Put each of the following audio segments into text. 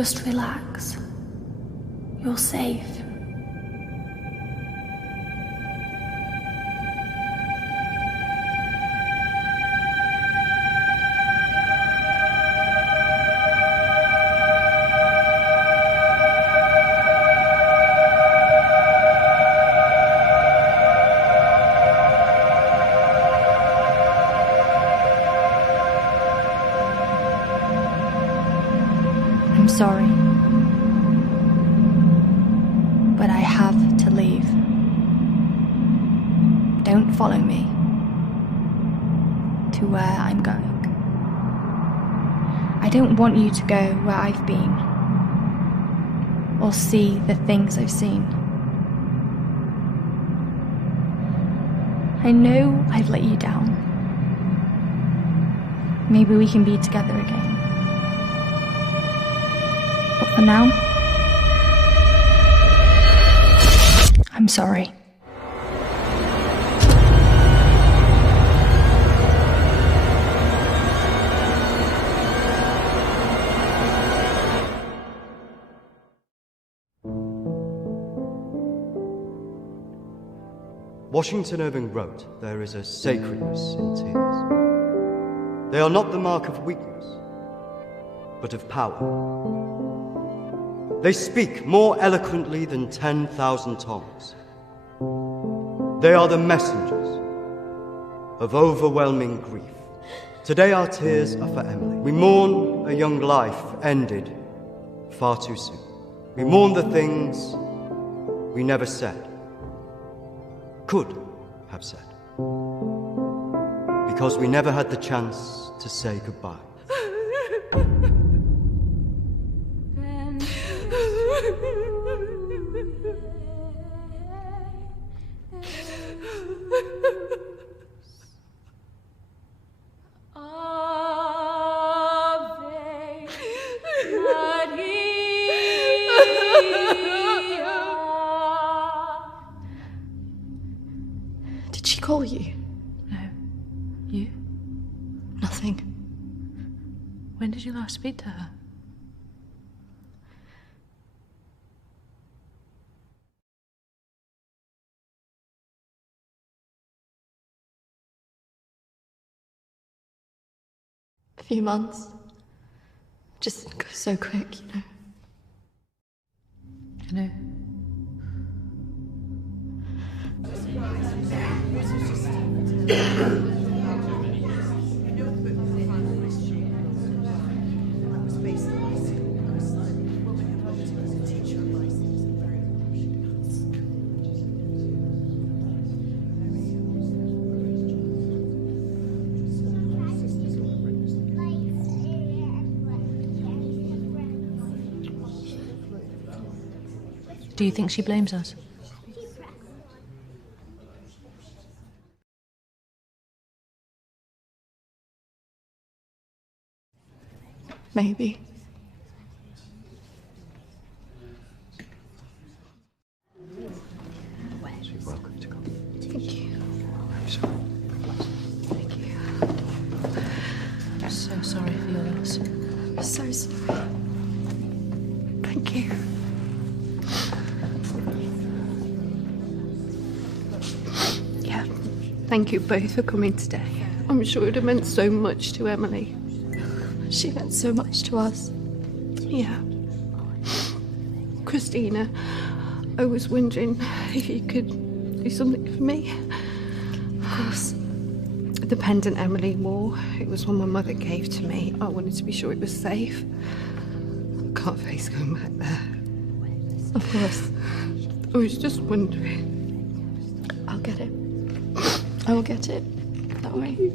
Just relax. You're safe. I'm sorry, but I have to leave. Don't follow me to where I'm going. I don't want you to go where I've been or see the things I've seen. I know I've let you down. Maybe we can be together again. But for now, I'm sorry. Washington Irving wrote, "There is a sacredness in tears. They are not the mark of weakness, but of power. They speak more eloquently than 10,000 tongues. They are the messengers of overwhelming grief. Today our tears are for Emily. We mourn a young life ended far too soon. We mourn the things we never said, could have said, because we never had the chance to say goodbye. Did she call you? No. You? Nothing. When did you last speak to her? A few months. Just goes so quick, you know. I know. Do you think she blames us? Maybe. You're welcome to come. Thank you. I'm sorry. Thank you. I'm so sorry for your loss. I'm so sorry. Thank you. Yeah, thank you both for coming today. I'm sure it would have meant so much to Emily. She meant so much to us. Yeah. Christina, I was wondering if you could do something for me. Of course. The pendant Emily wore, it was one my mother gave to me. I wanted to be sure it was safe. I can't face going back there. Of course. I was just wondering. I'll get it. I will get it. Don't worry.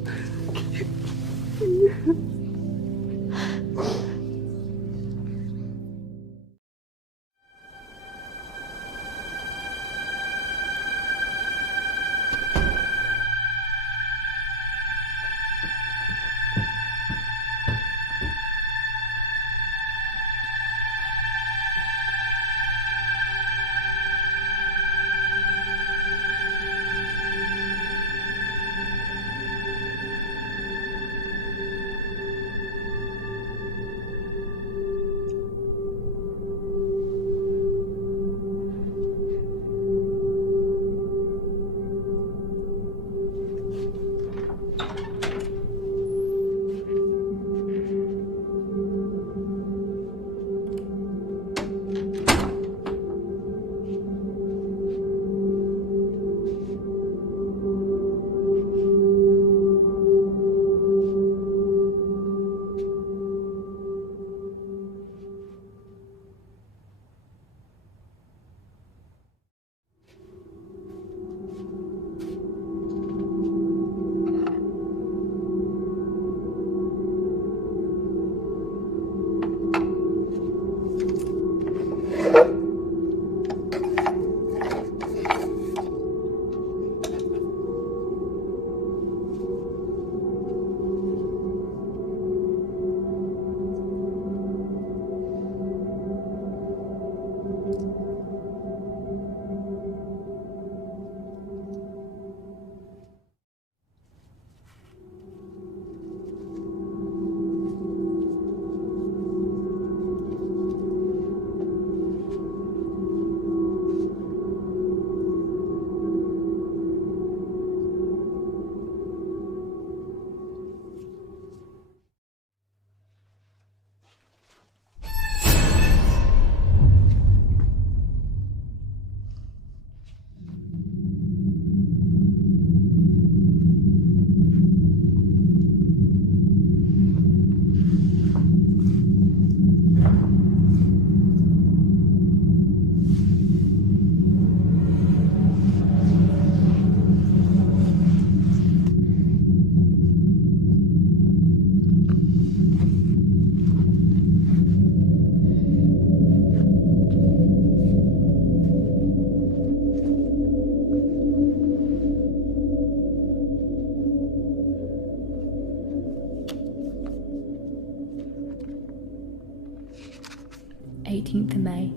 18th of May.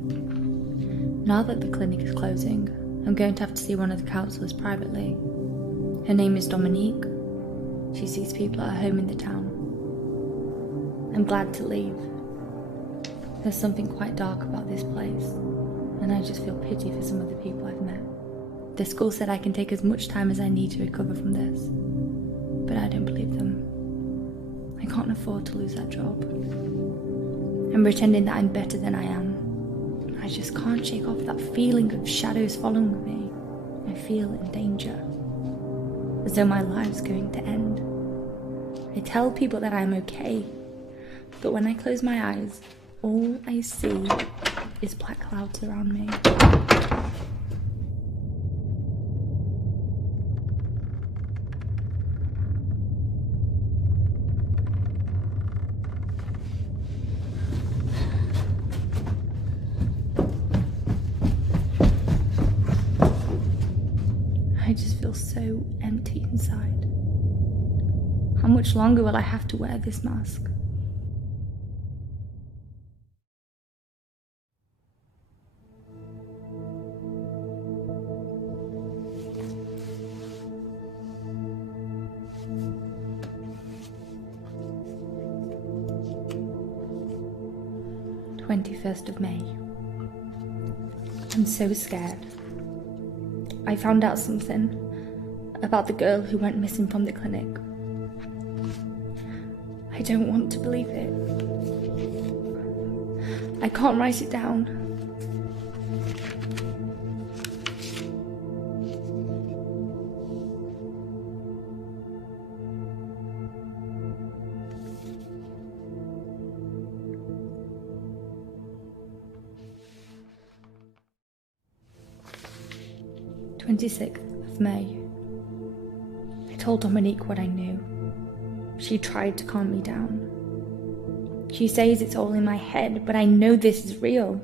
Now that the clinic is closing, I'm going to have to see one of the counsellors privately. Her name is Dominique. She sees people at her home in the town. I'm glad to leave. There's something quite dark about this place, and I just feel pity for some of the people I've met. The school said I can take as much time as I need to recover from this, but I don't believe them. I can't afford to lose that job. I'm pretending that I'm better than I am. I just can't shake off that feeling of shadows following me. I feel in danger, as though my life's going to end. I tell people that I'm okay, but when I close my eyes, all I see is black clouds around me. I just feel so empty inside. How much longer will I have to wear this mask? of May. I'm so scared. I found out something about the girl who went missing from the clinic. I don't want to believe it. I can't write it down. of May. I told Dominique what I knew. She tried to calm me down. She says it's all in my head, but I know this is real.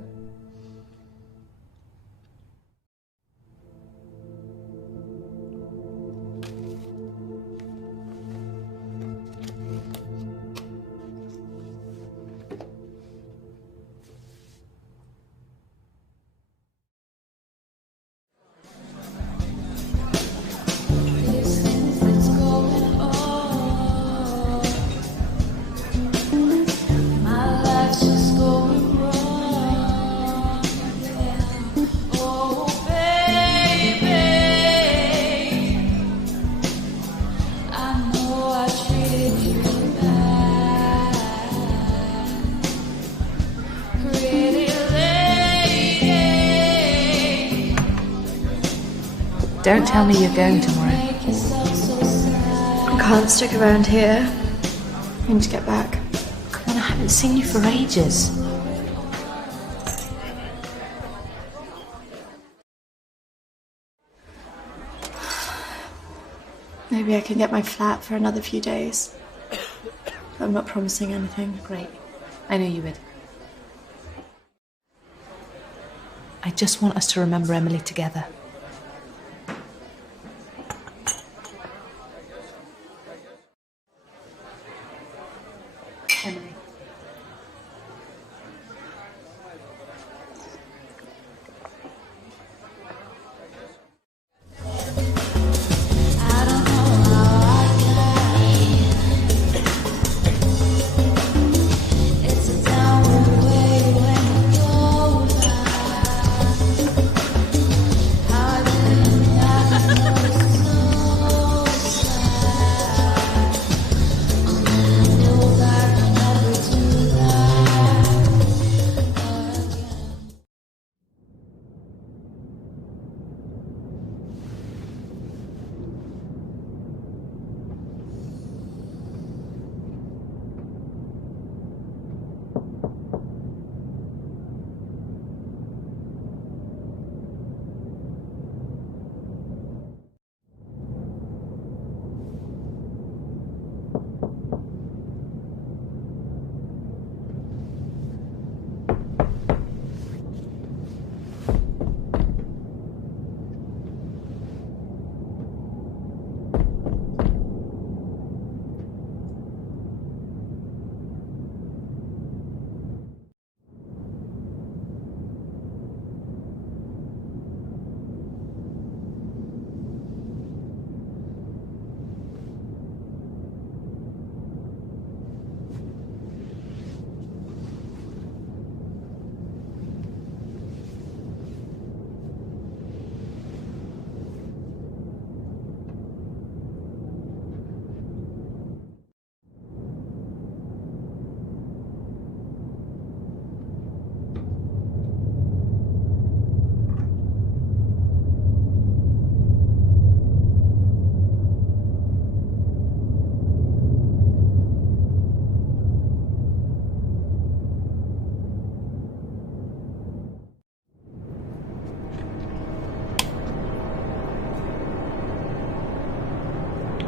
Don't tell me you're going tomorrow. I can't stick around here. I need to get back. Come on, I haven't seen you for ages. Maybe I can get my flat for another few days. I'm not promising anything. Great. I knew you would. I just want us to remember Emily together. Emily.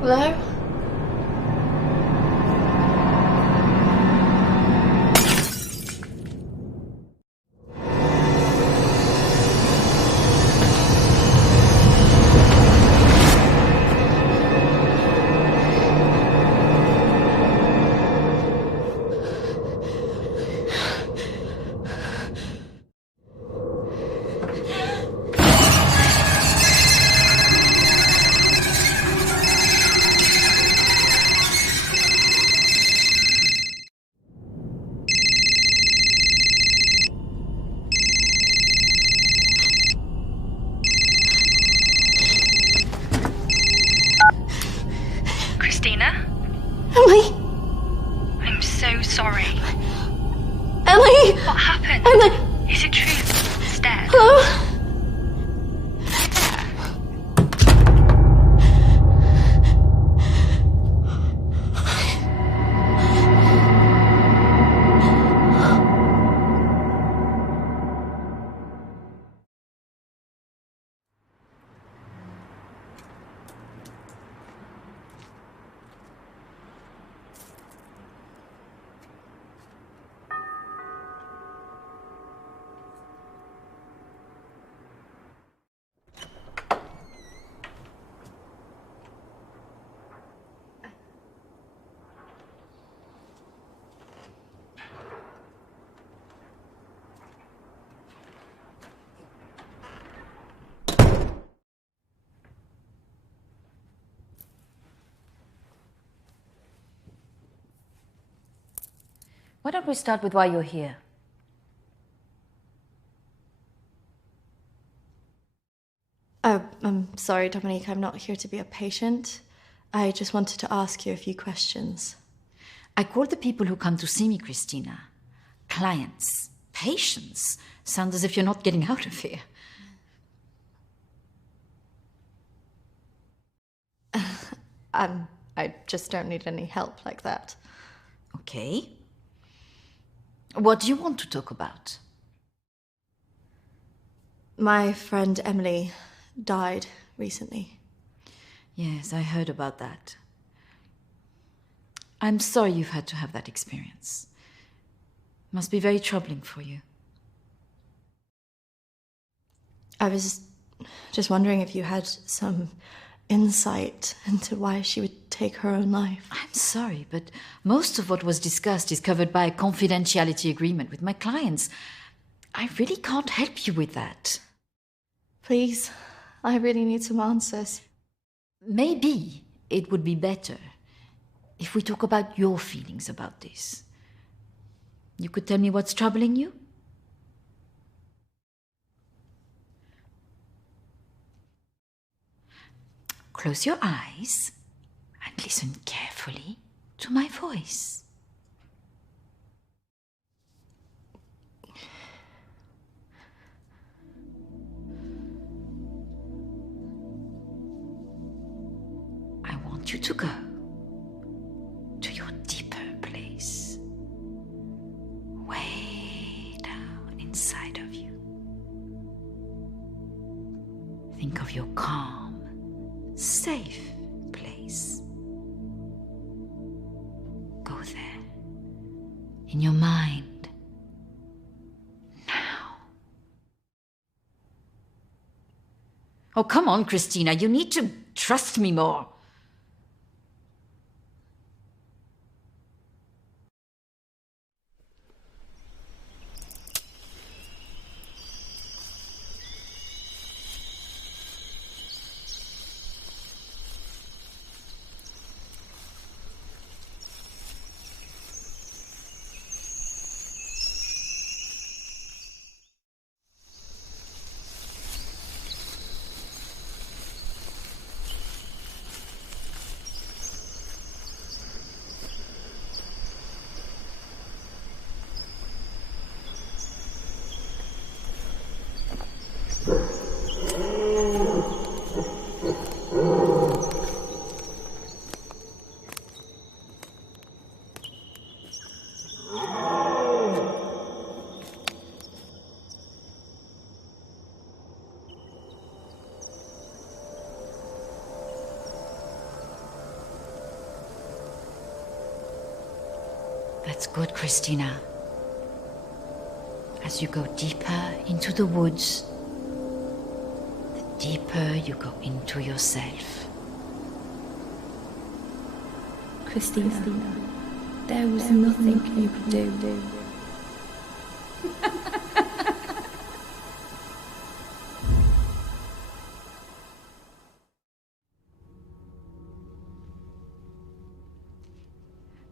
Hello? Christina? Emily! I'm so sorry. Emily! What happened? Emily! Is it true? It's dead. Hello? Why don't we start with why you're here? I'm sorry, Dominique, I'm not here to be a patient. I just wanted to ask you a few questions. I call the people who come to see me, Christina, clients. Patients. Sounds as if you're not getting out of here. I just don't need any help like that. Okay. What do you want to talk about? My friend Emily died recently. Yes, I heard about that. I'm sorry you've had to have that experience. Must be very troubling for you. I was just wondering if you had some insight into why she would take her own life. I'm sorry, but most of what was discussed is covered by a confidentiality agreement with my clients. I really can't help you with that. Please, I really need some answers. Maybe it would be better if we talk about your feelings about this. You could tell me what's troubling you? Close your eyes and listen carefully to my voice. I want you to go to your deeper place, way down inside of you. Think of your calm, safe place. Go there, in your mind, now. Oh, come on, Christina, you need to trust me more. That's good, Christina. As you go deeper into the woods, the deeper you go into yourself. Christina, there was nothing you could do.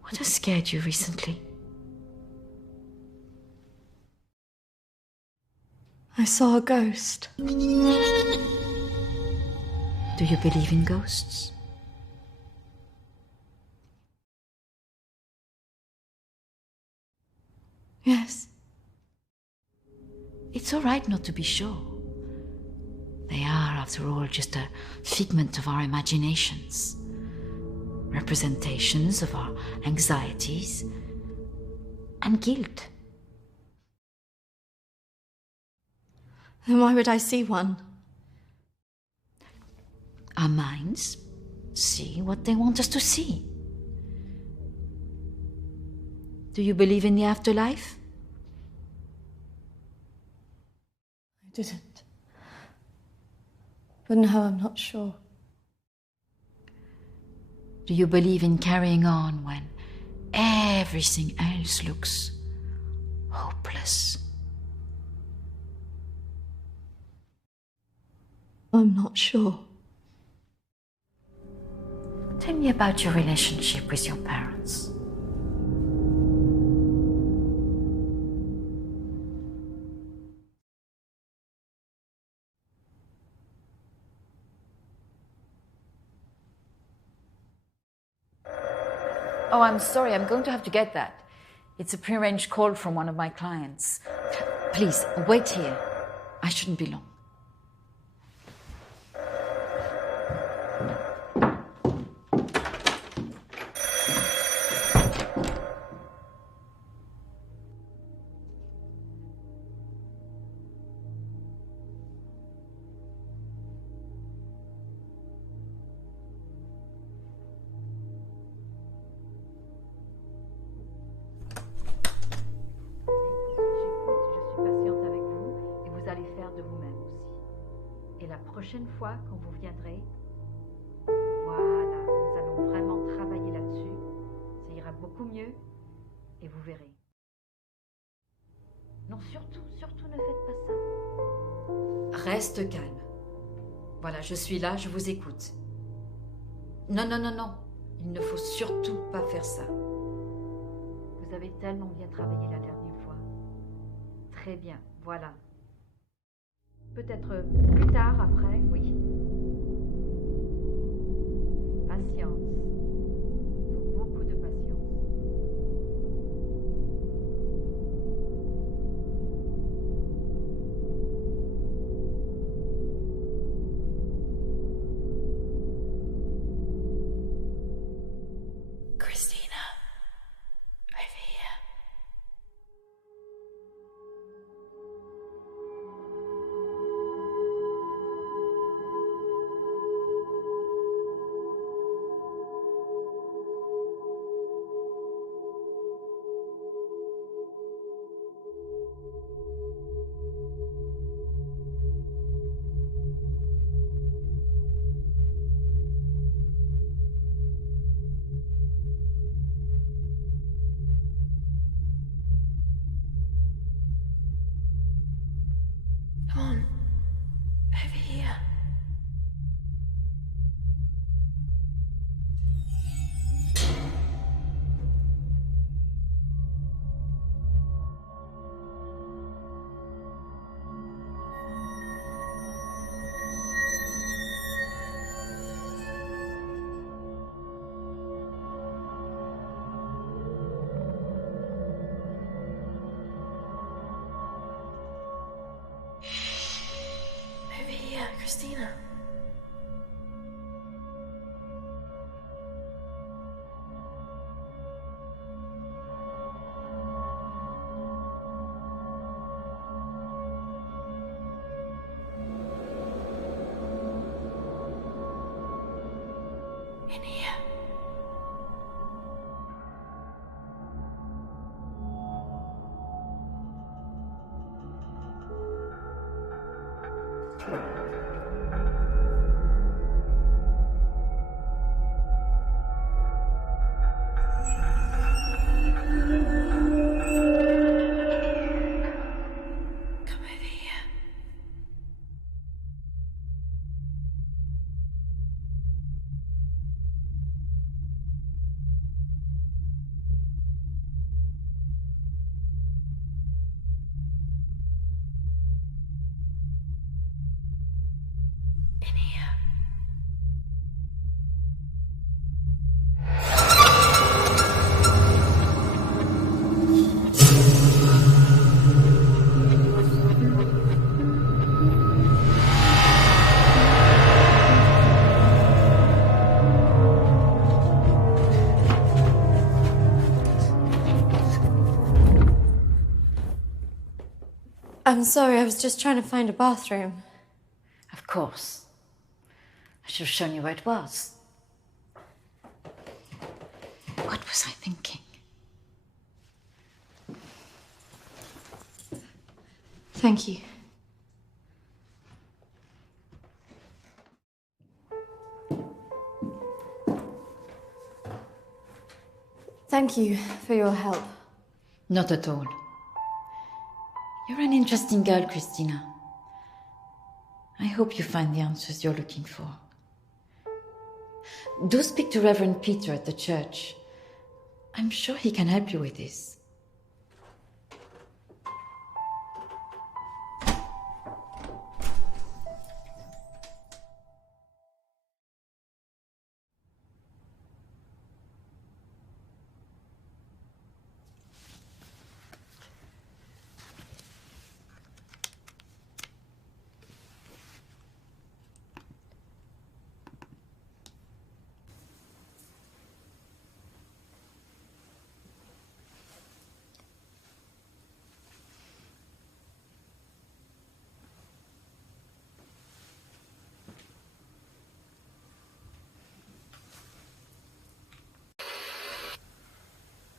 What has scared you recently? I saw a ghost. Do you believe in ghosts? Yes. It's all right not to be sure. They are, after all, just a figment of our imaginations. Representations of our anxieties and guilt. Then why would I see one? Our minds see what they want us to see. Do you believe in the afterlife? I didn't. But now I'm not sure. Do you believe in carrying on when everything else looks hopeless? I'm not sure. Tell me about your relationship with your parents. Oh, I'm sorry, I'm going to have to get that. It's a prearranged call from one of my clients. Please, wait here. I shouldn't be long. Prochaine fois quand vous viendrez, voilà, nous allons vraiment travailler là-dessus. Ça ira beaucoup mieux et vous verrez. Non, surtout ne faites pas ça. Reste calme. Voilà, je suis là, je vous écoute. Non, il ne faut surtout pas faire ça. Vous avez tellement bien travaillé la dernière fois. Très bien, voilà. Peut-être plus tard, après, oui. Patience. Beaucoup de patience. Christina, over here. Come on, over here. Over here, Christina. In here. I'm sorry, I was just trying to find a bathroom. Of course. I should have shown you where it was. What was I thinking? Thank you. Thank you for your help. Not at all. You're an interesting girl, Christina. I hope you find the answers you're looking for. Do speak to Reverend Peter at the church. I'm sure he can help you with this.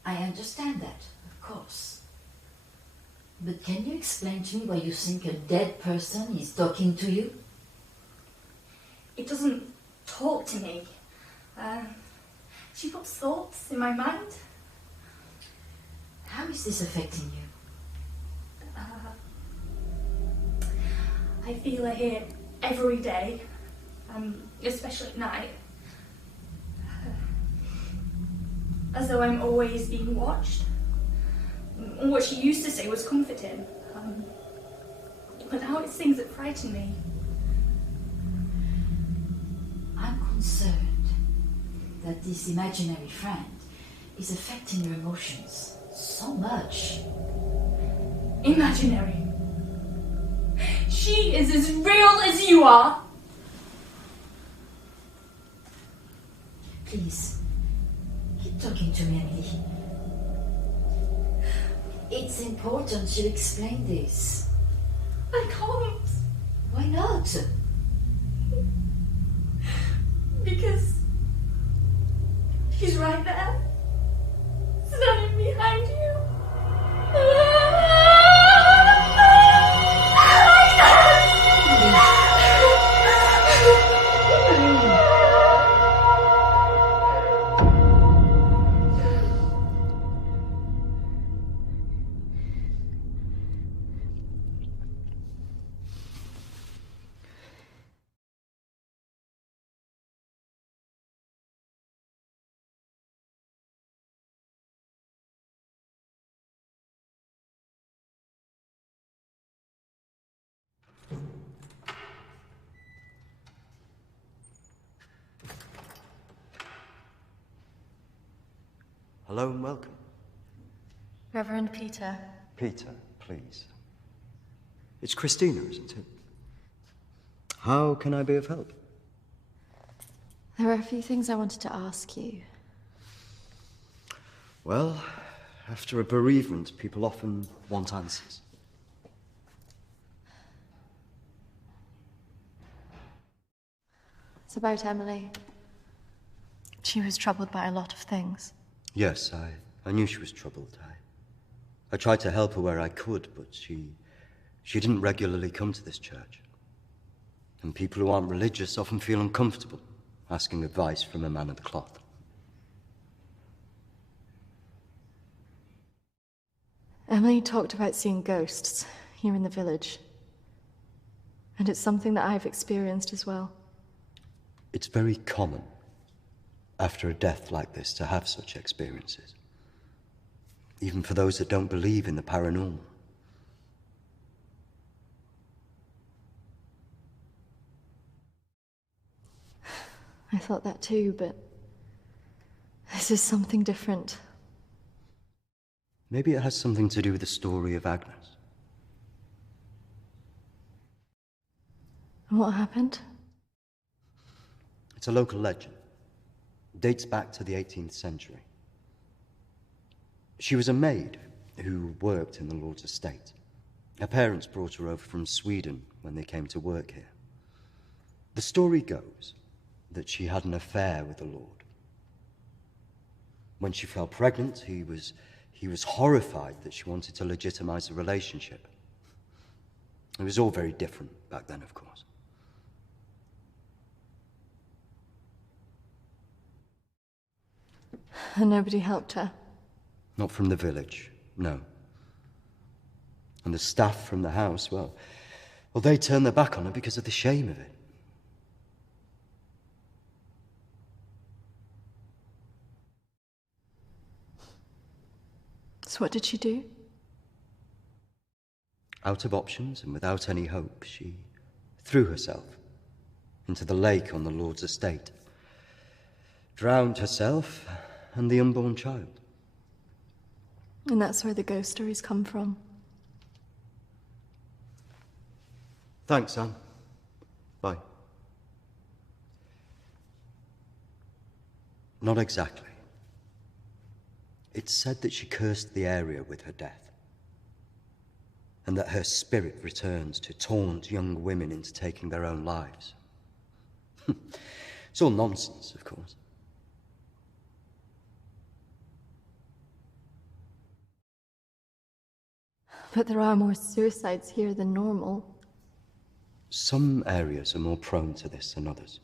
I understand that, of course. But can you explain to me why you think a dead person is talking to you? It doesn't talk to me. She puts thoughts in my mind. How is this affecting you? I feel her here every day, especially at night. As though I'm always being watched. What she used to say was comforting. But now it's things that frighten me. I'm concerned that this imaginary friend is affecting your emotions so much. Imaginary. She is as real as you are. Please, keep talking to me, Emily. It's important you explain this. I can't. Why not? Because she's right there, standing behind you. Hello and welcome. Reverend Peter. Peter, please. It's Christina, isn't it? How can I be of help? There are a few things I wanted to ask you. Well, after a bereavement, people often want answers. It's about Emily. She was troubled by a lot of things. Yes, I knew she was troubled. I tried to help her where I could, but she didn't regularly come to this church. And people who aren't religious often feel uncomfortable asking advice from a man of the cloth. Emily talked about seeing ghosts here in the village. And it's something that I've experienced as well. It's very common, after a death like this, to have such experiences. Even for those that don't believe in the paranormal. I thought that too, but this is something different. Maybe it has something to do with the story of Agnes. And what happened? It's a local legend. It dates back to the 18th century. She was a maid who worked in the Lord's estate. Her parents brought her over from Sweden when they came to work here. The story goes that she had an affair with the Lord. When she fell pregnant, he was horrified that she wanted to legitimize the relationship. It was all very different back then, of course. And nobody helped her? Not from the village, no. And the staff from the house, well, they turned their back on her because of the shame of it. So what did she do? Out of options and without any hope, she threw herself into the lake on the Lord's estate, drowned herself and the unborn child. And that's where the ghost stories come from. Thanks, Anne. Bye. Not exactly. It's said that she cursed the area with her death, and that her spirit returns to taunt young women into taking their own lives. It's all nonsense, of course. But there are more suicides here than normal. Some areas are more prone to this than others.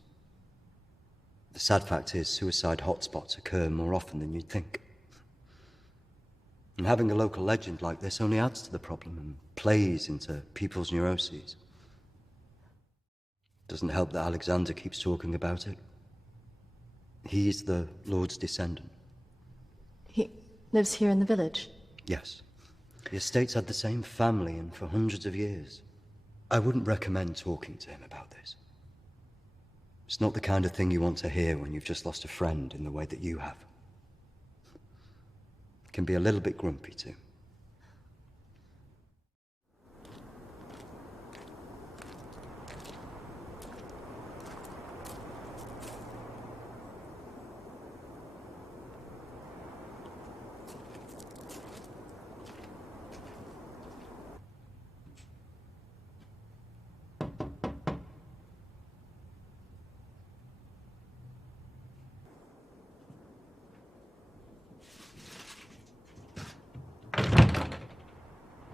The sad fact is, suicide hotspots occur more often than you'd think. And having a local legend like this only adds to the problem and plays into people's neuroses. Doesn't help that Alexander keeps talking about it. He's the Lord's descendant. He lives here in the village? Yes. The estate's had the same family and for hundreds of years. I wouldn't recommend talking to him about this. It's not the kind of thing you want to hear when you've just lost a friend in the way that you have. It can be a little bit grumpy too.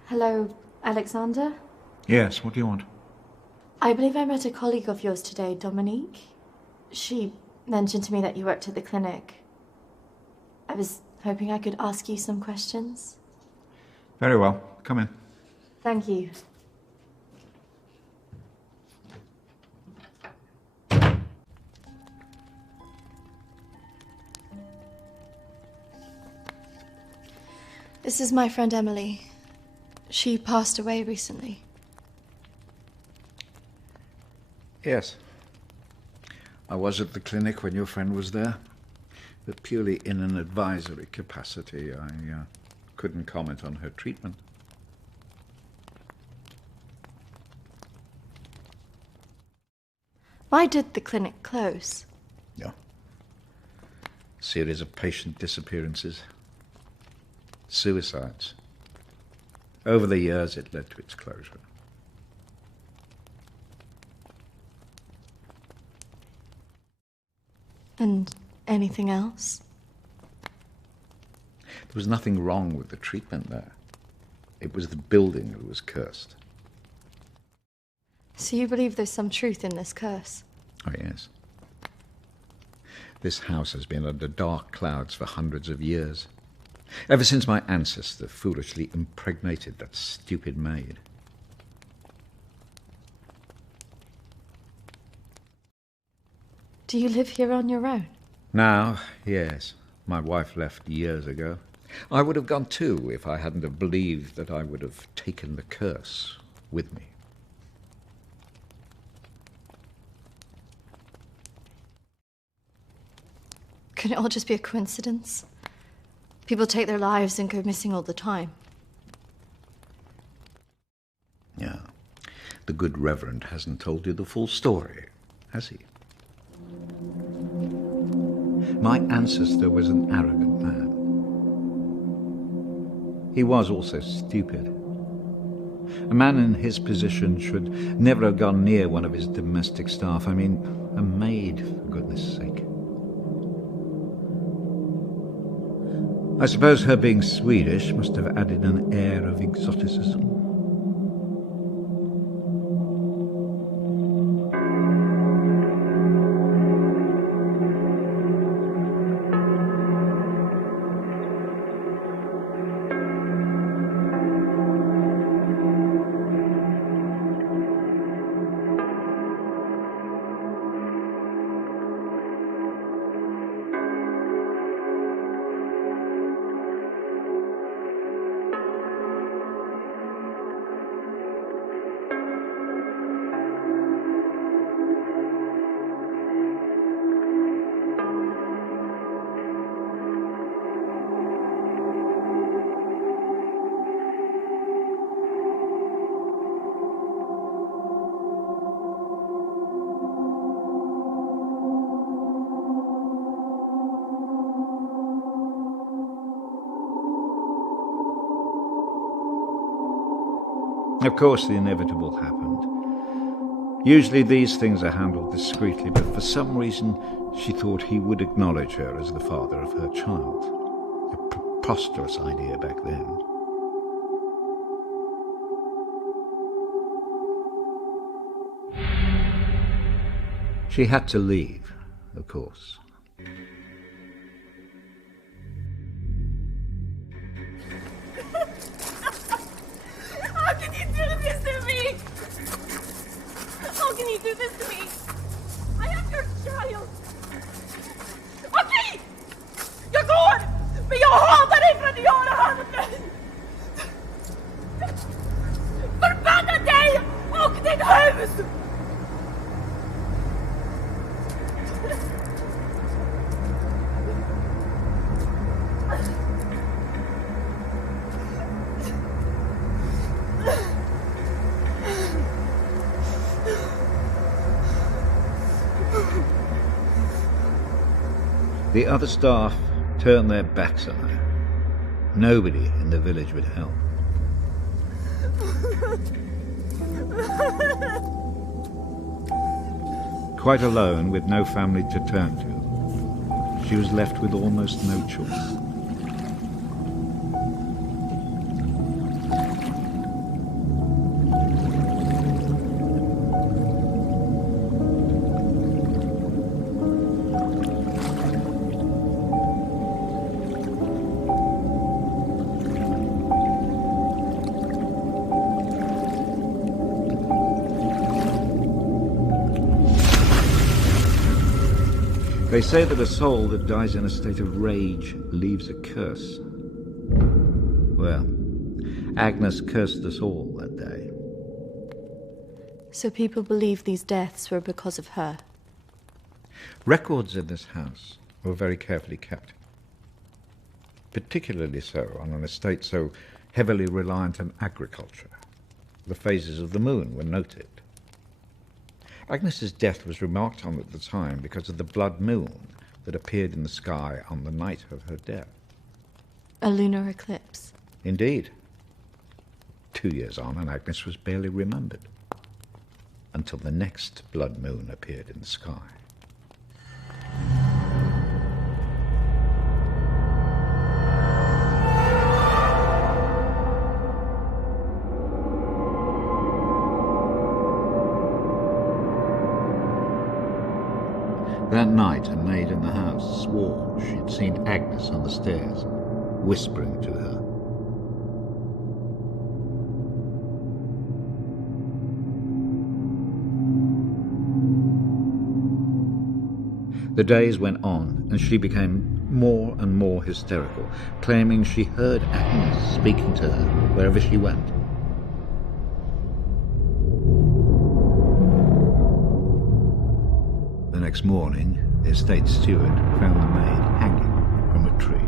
Hello, Alexander? Yes, what do you want? I believe I met a colleague of yours today, Dominique. She mentioned to me that you worked at the clinic. I was hoping I could ask you some questions. Very well. Come in. Thank you. This is my friend Emily. She passed away recently. Yes. I was at the clinic when your friend was there, but purely in an advisory capacity. I couldn't comment on her treatment. Why did the clinic close? Yeah. Series of patient disappearances. Suicides. Over the years, it led to its closure. And anything else? There was nothing wrong with the treatment there. It was the building that was cursed. So you believe there's some truth in this curse? Oh, yes. This house has been under dark clouds for hundreds of years. Ever since my ancestor foolishly impregnated that stupid maid. Do you live here on your own? Now, yes. My wife left years ago. I would have gone too if I hadn't have believed that I would have taken the curse with me. Could it all just be a coincidence? People take their lives and go missing all the time. Yeah. The good Reverend hasn't told you the full story, has he? My ancestor was an arrogant man. He was also stupid. A man in his position should never have gone near one of his domestic staff. I mean, a maid, for goodness sake. I suppose her being Swedish must have added an air of exoticism. Of course, the inevitable happened. Usually these things are handled discreetly, but for some reason she thought he would acknowledge her as the father of her child. A preposterous idea back then. She had to leave, of course. How can you do this to me? How can you do this to me? I am your child. Okej! Jag går! Men jag hatar dig för att göra han mig! Förbanna dig och ditt hus! The other staff turned their backs on her. Nobody in the village would help. Quite alone, with no family to turn to, she was left with almost no choice. They say that a soul that dies in a state of rage leaves a curse. Well, Agnes cursed us all that day. So people believe these deaths were because of her. Records in this house were very carefully kept. Particularly so on an estate so heavily reliant on agriculture. The phases of the moon were noted. Agnes's death was remarked on at the time because of the blood moon that appeared in the sky on the night of her death. A lunar eclipse. Indeed. 2 years on, and Agnes was barely remembered, until the next blood moon appeared in the sky. That night, a maid in the house swore she'd seen Agnes on the stairs, whispering to her. The days went on, and she became more and more hysterical, claiming she heard Agnes speaking to her wherever she went. The next morning, the estate steward found the maid hanging from a tree.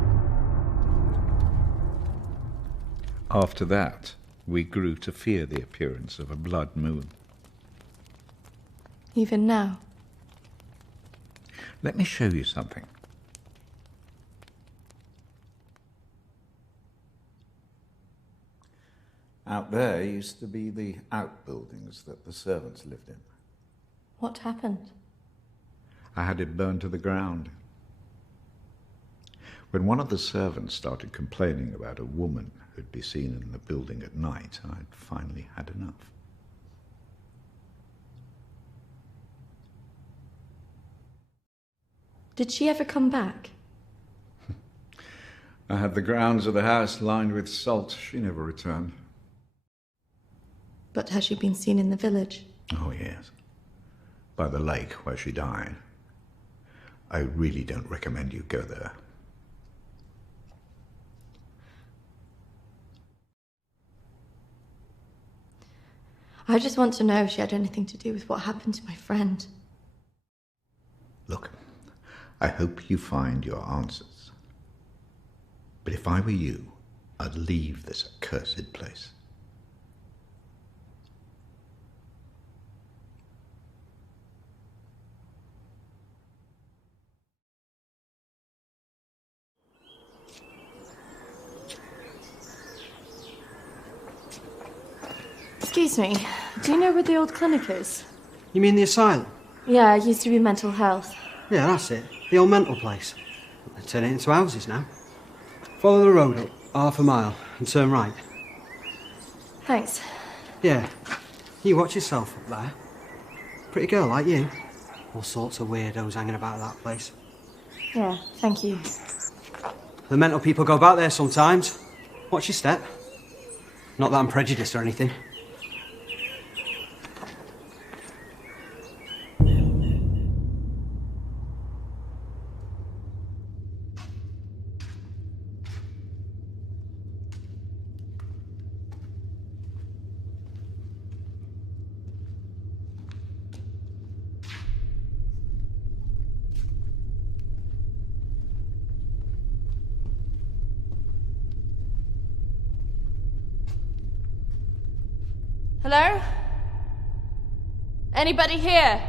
After that, we grew to fear the appearance of a blood moon. Even now? Let me show you something. Out there used to be the outbuildings that the servants lived in. What happened? I had it burned to the ground. When one of the servants started complaining about a woman who'd be seen in the building at night, I'd finally had enough. Did she ever come back? I had the grounds of the house lined with salt. She never returned. But has she been seen in the village? Oh, yes. By the lake where she died. I really don't recommend you go there. I just want to know if she had anything to do with what happened to my friend. Look, I hope you find your answers. But if I were you, I'd leave this accursed place. Excuse me, do you know where the old clinic is? You mean the asylum? Yeah, it used to be mental health. Yeah, that's it. The old mental place. They turn it into houses now. Follow the road up half a mile and turn right. Thanks. Yeah. You watch yourself up there. Pretty girl like you. All sorts of weirdos hanging about that place. Yeah, thank you. The mental people go about there sometimes. Watch your step. Not that I'm prejudiced or anything. Hello? Anybody here?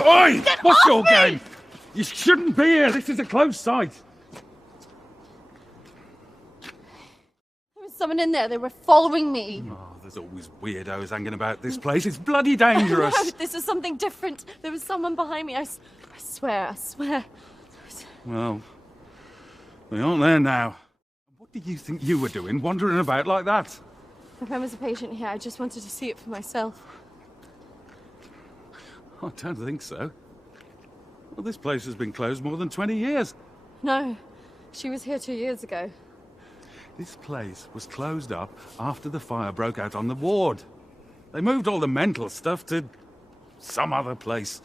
Oi! What's your game? You shouldn't be here. This is a closed site. There was someone in there. They were following me. Oh, there's always weirdos hanging about this place. It's bloody dangerous. No, this is something different. There was someone behind me. I swear. Well, we aren't there now. What did you think you were doing, wandering about like that? My friend was a patient here. I just wanted to see it for myself. I don't think so. Well, this place has been closed more than 20 years. No, she was here 2 years ago. This place was closed up after the fire broke out on the ward. They moved all the mental stuff to some other place.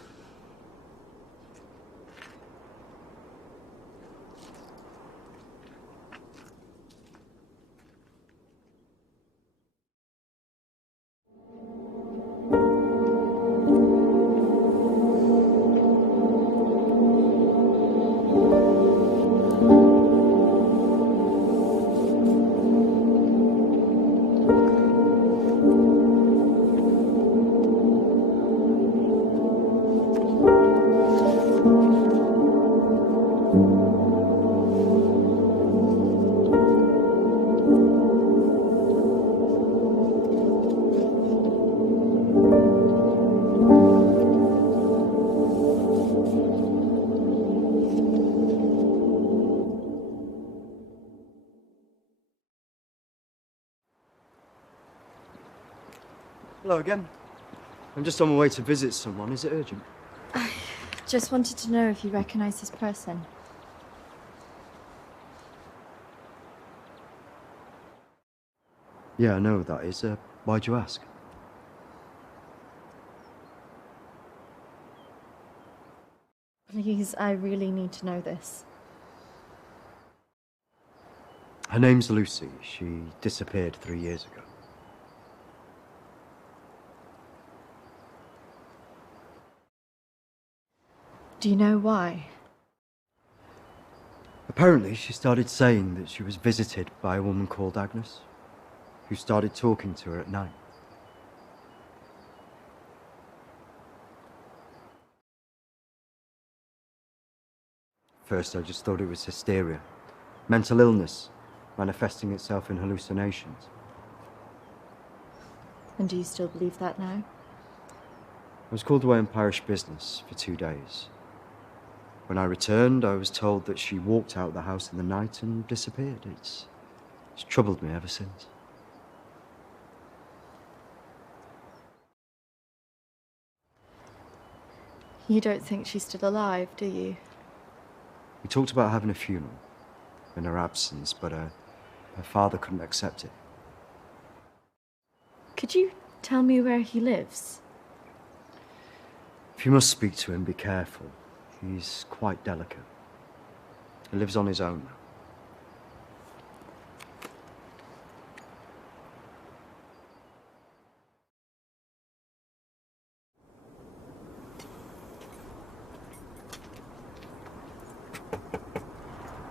Hello again. I'm just on my way to visit someone. Is it urgent? I just wanted to know if you recognize this person. Yeah, I know who that is. Why'd you ask? Please, I really need to know this. Her name's Lucy. She disappeared 3 years ago. Do you know why? Apparently, she started saying that she was visited by a woman called Agnes, who started talking to her at night. First, I just thought it was hysteria, mental illness, manifesting itself in hallucinations. And do you still believe that now? I was called away on parish business for 2 days. When I returned, I was told that she walked out of the house in the night and disappeared. It's troubled me ever since. You don't think she's still alive, do you? We talked about having a funeral in her absence, but her father couldn't accept it. Could you tell me where he lives? If you must speak to him, be careful. He's quite delicate. He lives on his own now.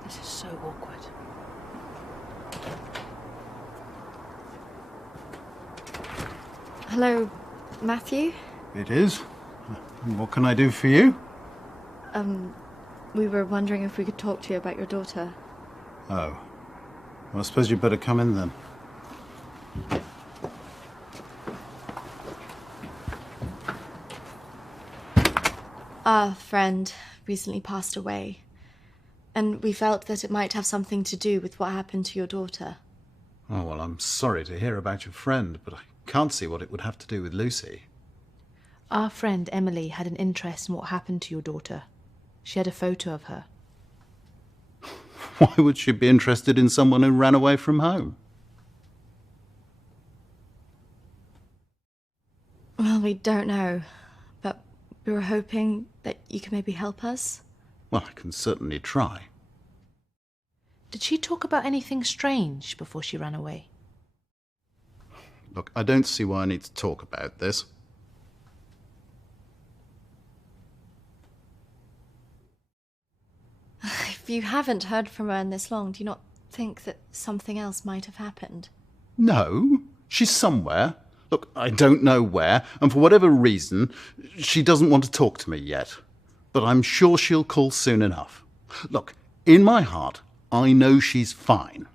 This is so awkward. Hello, Matthew? It is. What can I do for you? We were wondering if we could talk to you about your daughter. Oh. Well, I suppose you'd better come in then. Our friend recently passed away, and we felt that it might have something to do with what happened to your daughter. Oh, well, I'm sorry to hear about your friend, but I can't see what it would have to do with Lucy. Our friend Emily had an interest in what happened to your daughter. She had a photo of her. Why would she be interested in someone who ran away from home? Well, we don't know, but we were hoping that you could maybe help us. Well, I can certainly try. Did she talk about anything strange before she ran away? Look, I don't see why I need to talk about this. If you haven't heard from her in this long, do you not think that something else might have happened? No, she's somewhere. Look, I don't know where, and for whatever reason, she doesn't want to talk to me yet. But I'm sure she'll call soon enough. Look, in my heart, I know she's fine.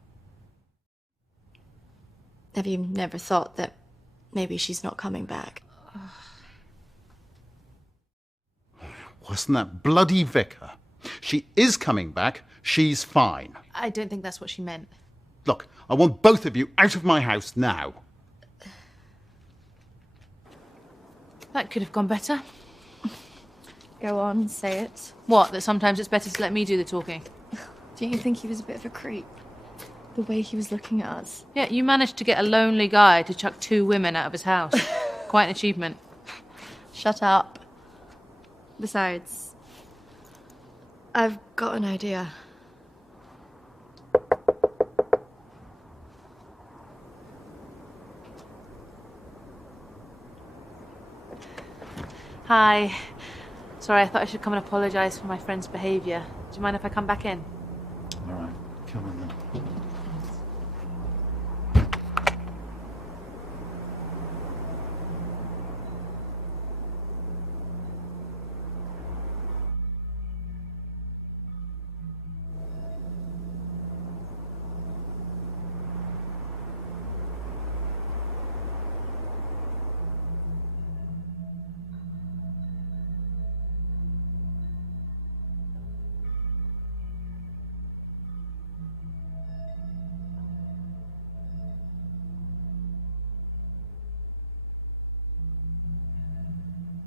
Have you never thought that maybe she's not coming back? Wasn't that bloody vicar? She is coming back. She's fine. I don't think that's what she meant. Look, I want both of you out of my house now. That could have gone better. Go on, say it. What, that sometimes it's better to let me do the talking? Don't you think he was a bit of a creep? The way he was looking at us. Yeah, you managed to get a lonely guy to chuck 2 women out of his house. Quite an achievement. Shut up. Besides, I've got an idea. Hi. Sorry, I thought I should come and apologise for my friend's behaviour. Do you mind if I come back in? All right, come on then.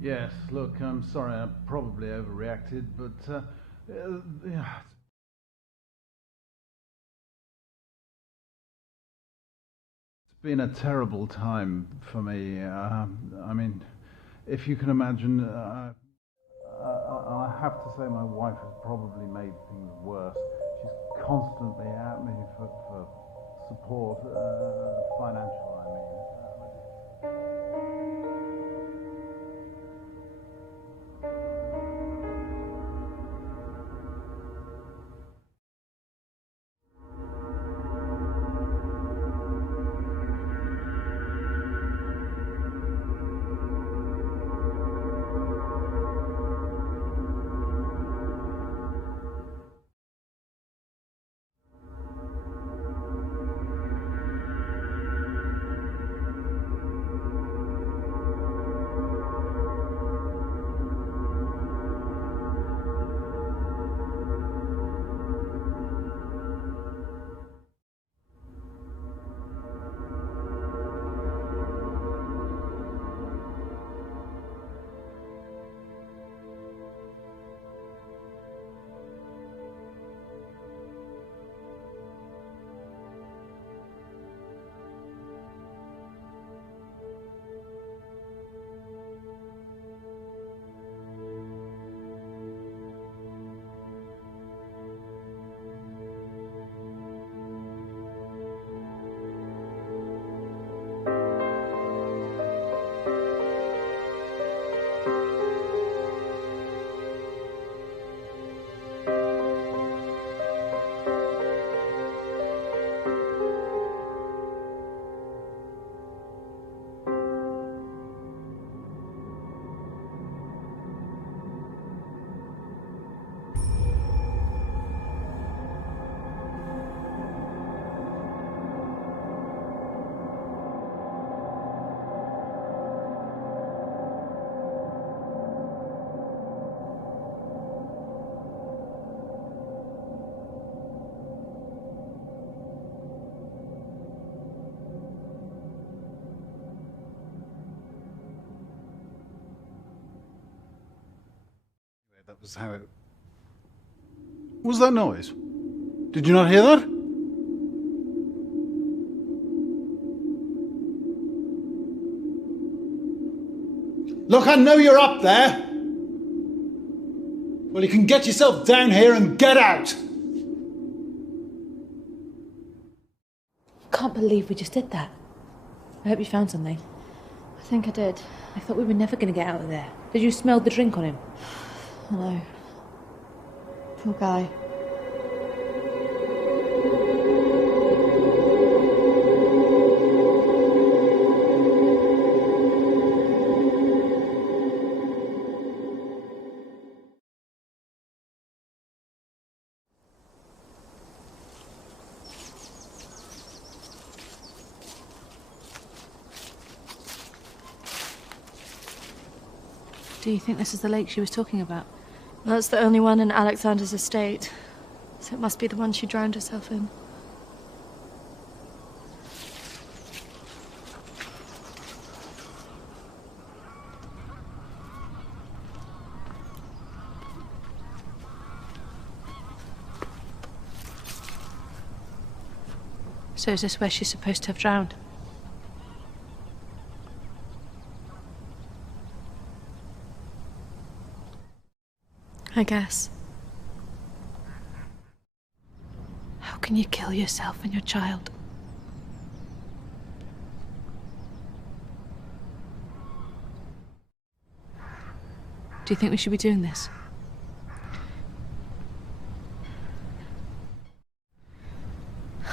Yes, look, I'm sorry, I probably overreacted, but, yeah. It's been a terrible time for me. I mean, if you can imagine, I have to say my wife has probably made things worse. She's constantly at me for support, financial, I mean. That was how it... What was that noise? Did you not hear that? Look, I know you're up there. Well, you can get yourself down here and get out. Can't believe we just did that. I hope you found something. I think I did. I thought we were never going to get out of there. Did you smell the drink on him? Hello. Poor guy. Do you think this is the lake she was talking about? Well, it's the only one in Alexander's estate, so it must be the one she drowned herself in. So is this where she's supposed to have drowned? I guess. How can you kill yourself and your child? Do you think we should be doing this?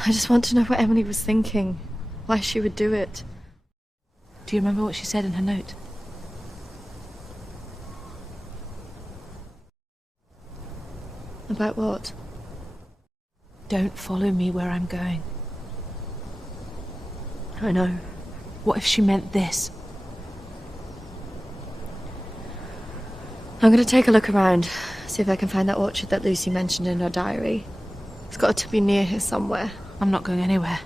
I just want to know what Emily was thinking, why she would do it. Do you remember what she said in her note? About what? Don't follow me where I'm going. I know. What if she meant this? I'm going to take a look around, see if I can find that orchard that Lucy mentioned in her diary. It's got to be near here somewhere. I'm not going anywhere.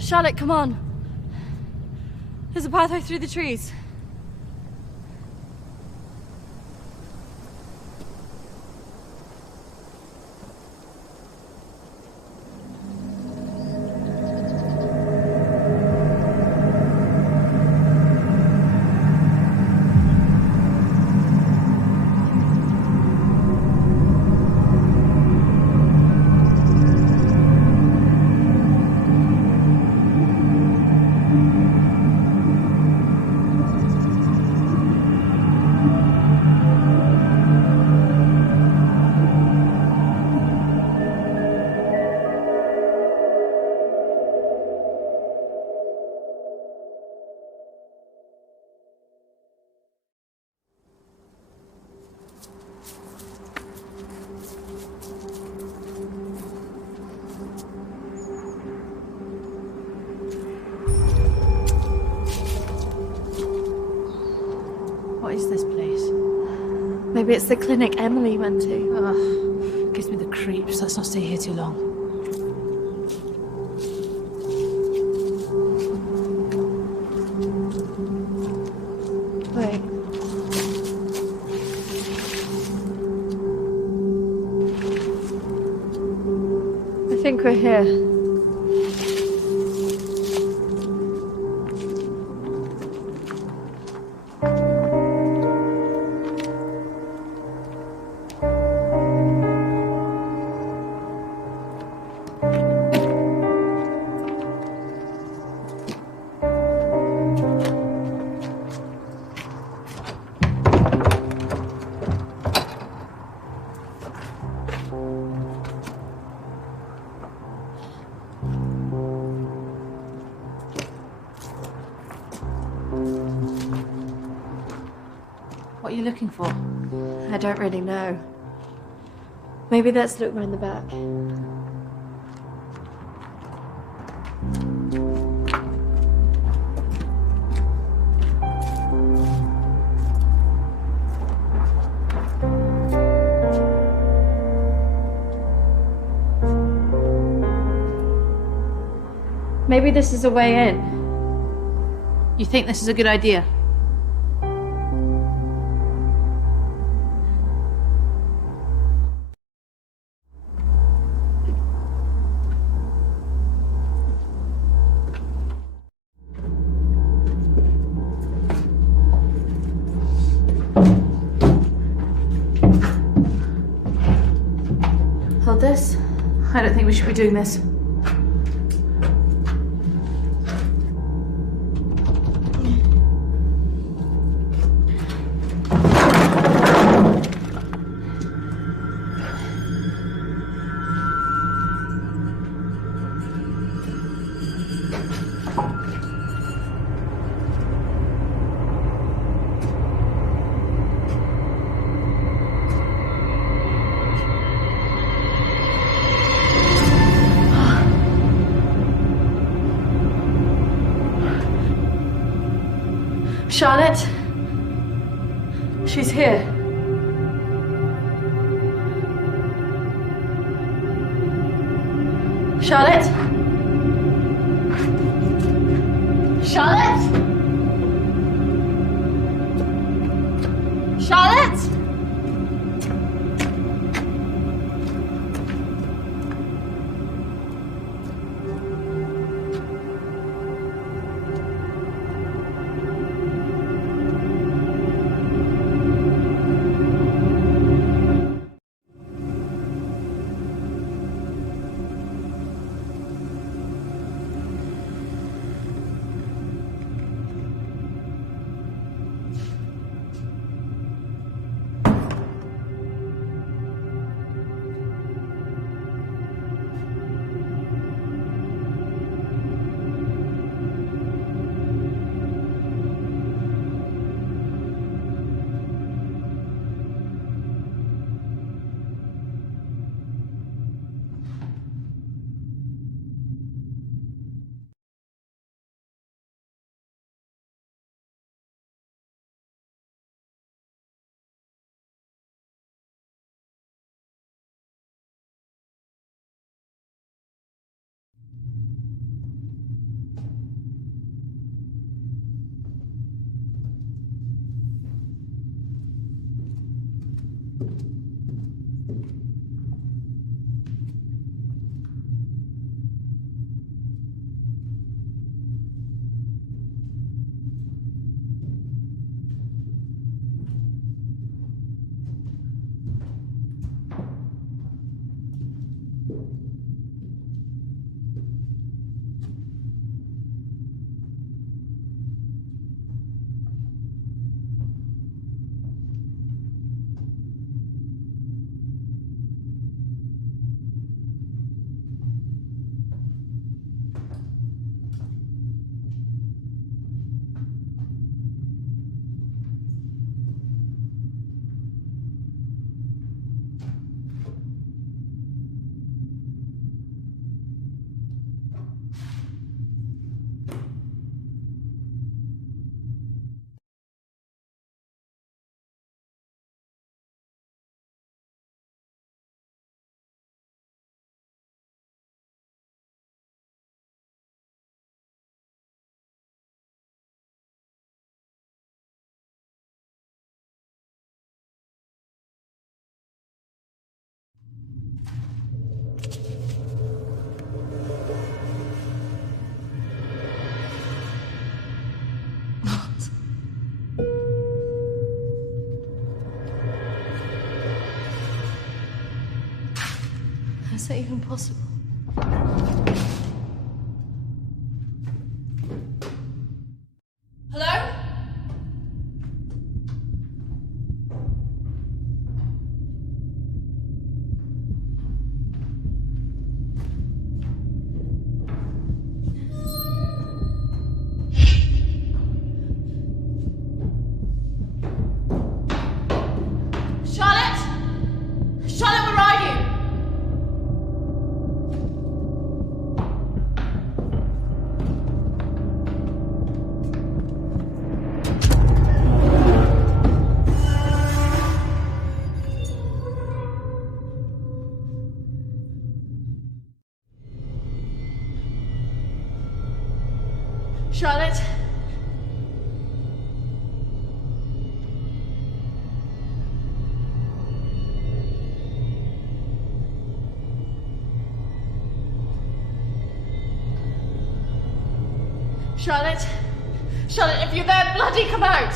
Charlotte, come on. There's a pathway through the trees. What is this place? Maybe it's the clinic Emily went to. Ugh, gives me the creeps. Let's not stay here too long. Wait. I think we're here. What are you looking for? I don't really know. Maybe let's look round the back. Maybe this is a way in. You think this is a good idea? Hold this. I don't think we should be doing this. Charlotte? She's here. Charlotte? Charlotte? Charlotte? Is that even possible? Hello? Charlotte! Charlotte, if you're there, bloody come out!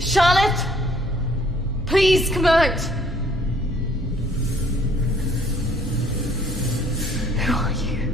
Charlotte! Please come out! Who are you?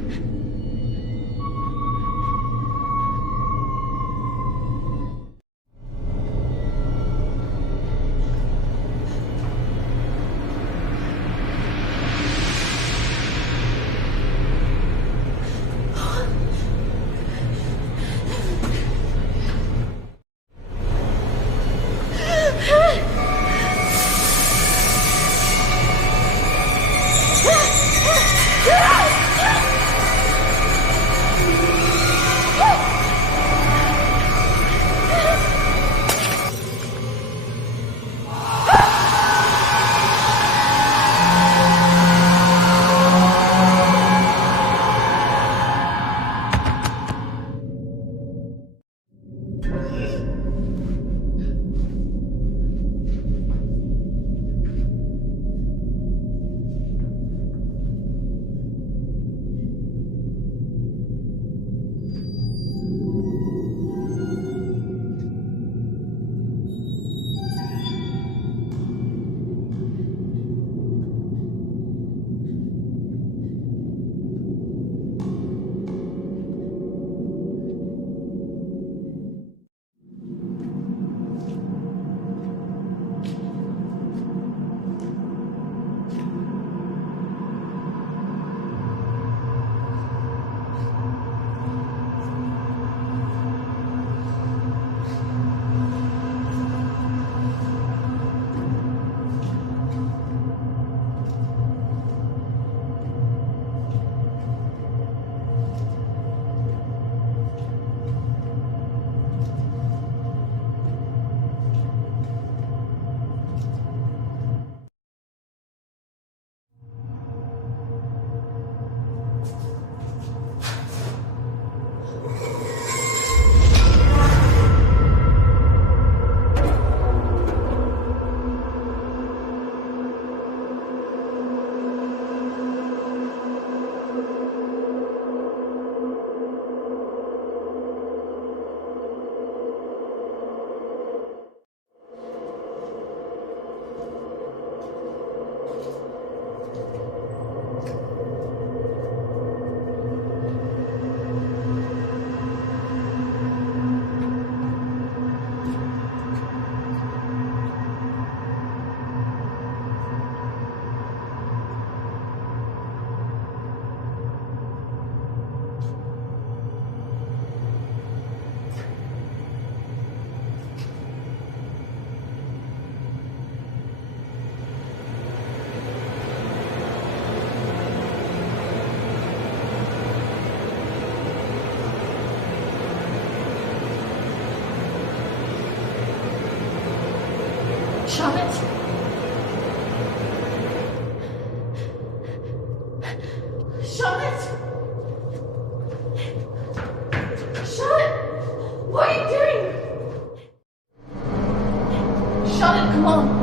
Charlotte! Charlotte! Charlotte! What are you doing? Charlotte, come on!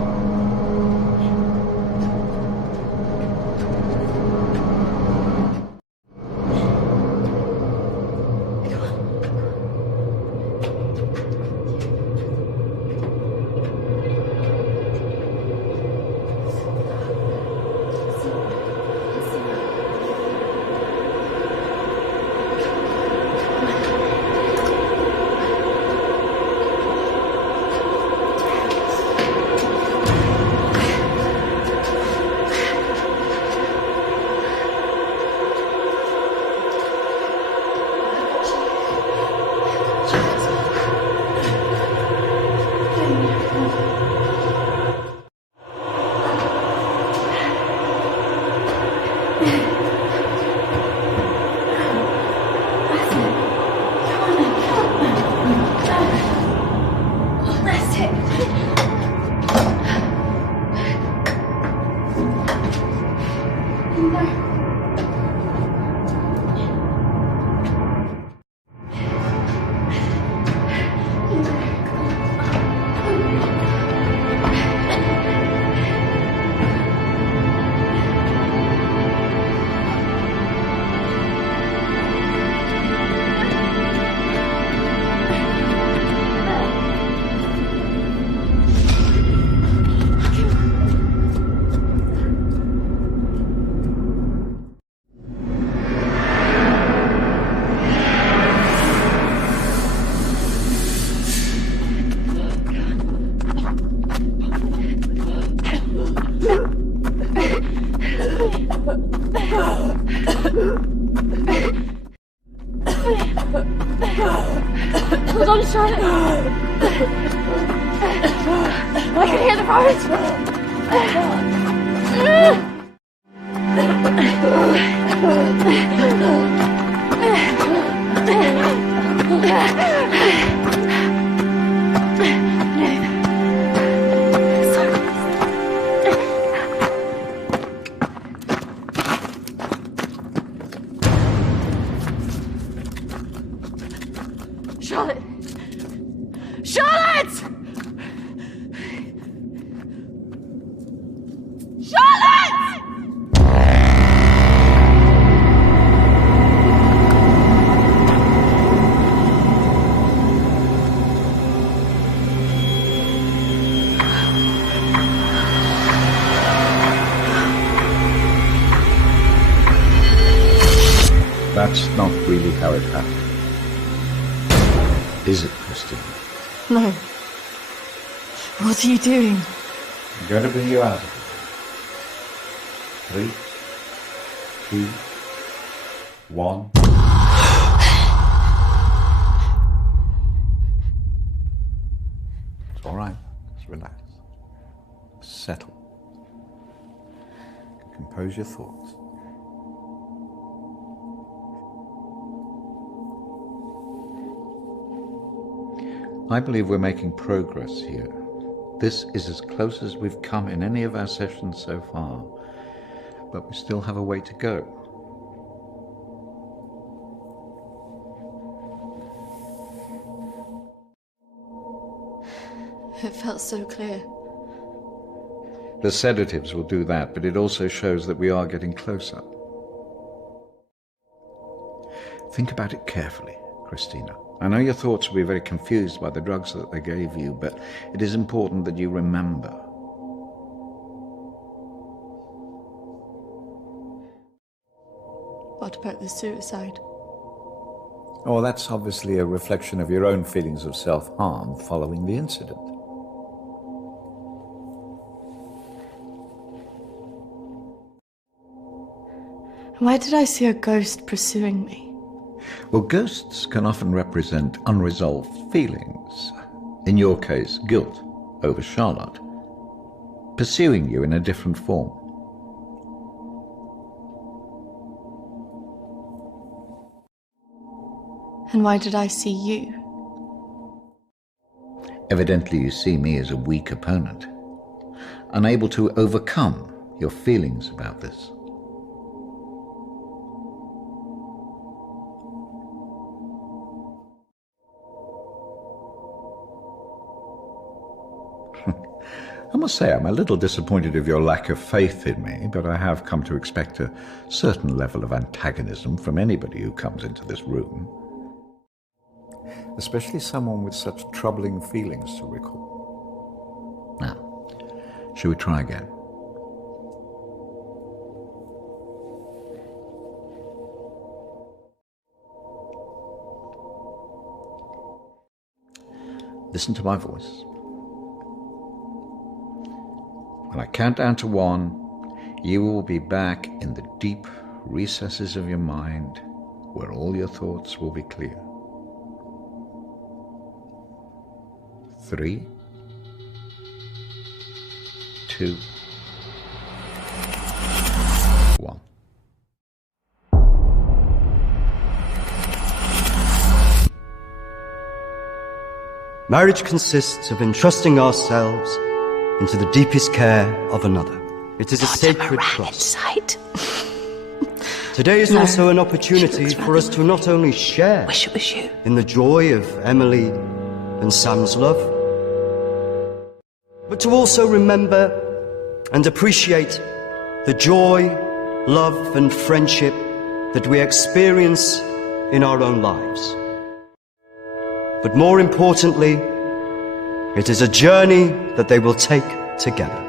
Hold on, Charlotte. I can hear the Charlotte! Charlotte! Charlotte! That's not really how it happened. Is it, Christine? No. What are you doing? I'm going to bring you out of it. 3, 2, 1. It's all right. Just relax. Settle. Compose your thoughts. I believe we're making progress here. This is as close as we've come in any of our sessions so far, but we still have a way to go. It felt so clear. The sedatives will do that, but it also shows that we are getting closer. Think about it carefully, Christina. I know your thoughts will be very confused by the drugs that they gave you, but it is important that you remember. What about the suicide? Oh, that's obviously a reflection of your own feelings of self-harm following the incident. Why did I see a ghost pursuing me? Well, ghosts can often represent unresolved feelings. In your case, guilt over Charlotte, pursuing you in a different form. And why did I see you? Evidently you see me as a weak opponent, unable to overcome your feelings about this. I must say I'm a little disappointed of your lack of faith in me, but I have come to expect a certain level of antagonism from anybody who comes into this room. Especially someone with such troubling feelings to recall. Now, shall we try again? Listen to my voice. When I count down to 1, you will be back in the deep recesses of your mind where all your thoughts will be clear. 3, 2, 1. Marriage consists of entrusting ourselves into the deepest care of another. It is a sacred trust. Today is also an opportunity for us to not only share in the joy of Emily and Sam's love, but to also remember and appreciate the joy, love and friendship that we experience in our own lives. But more importantly, it is a journey that they will take together.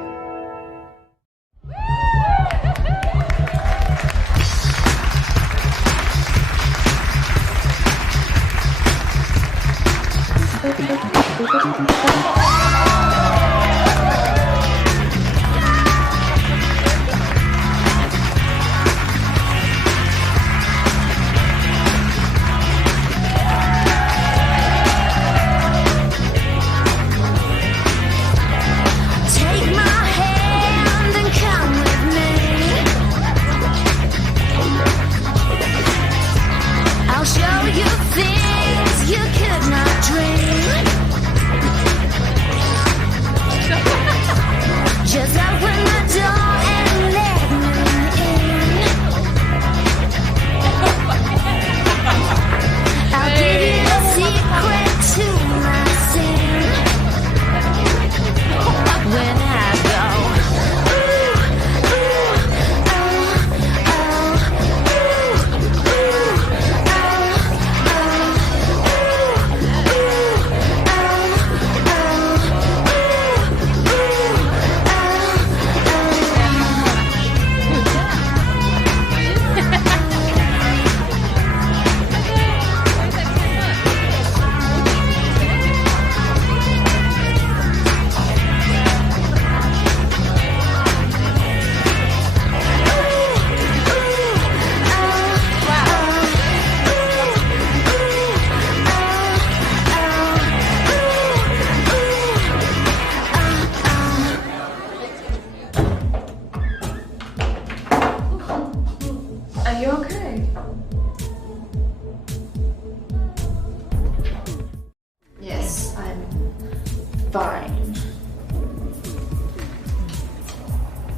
fine.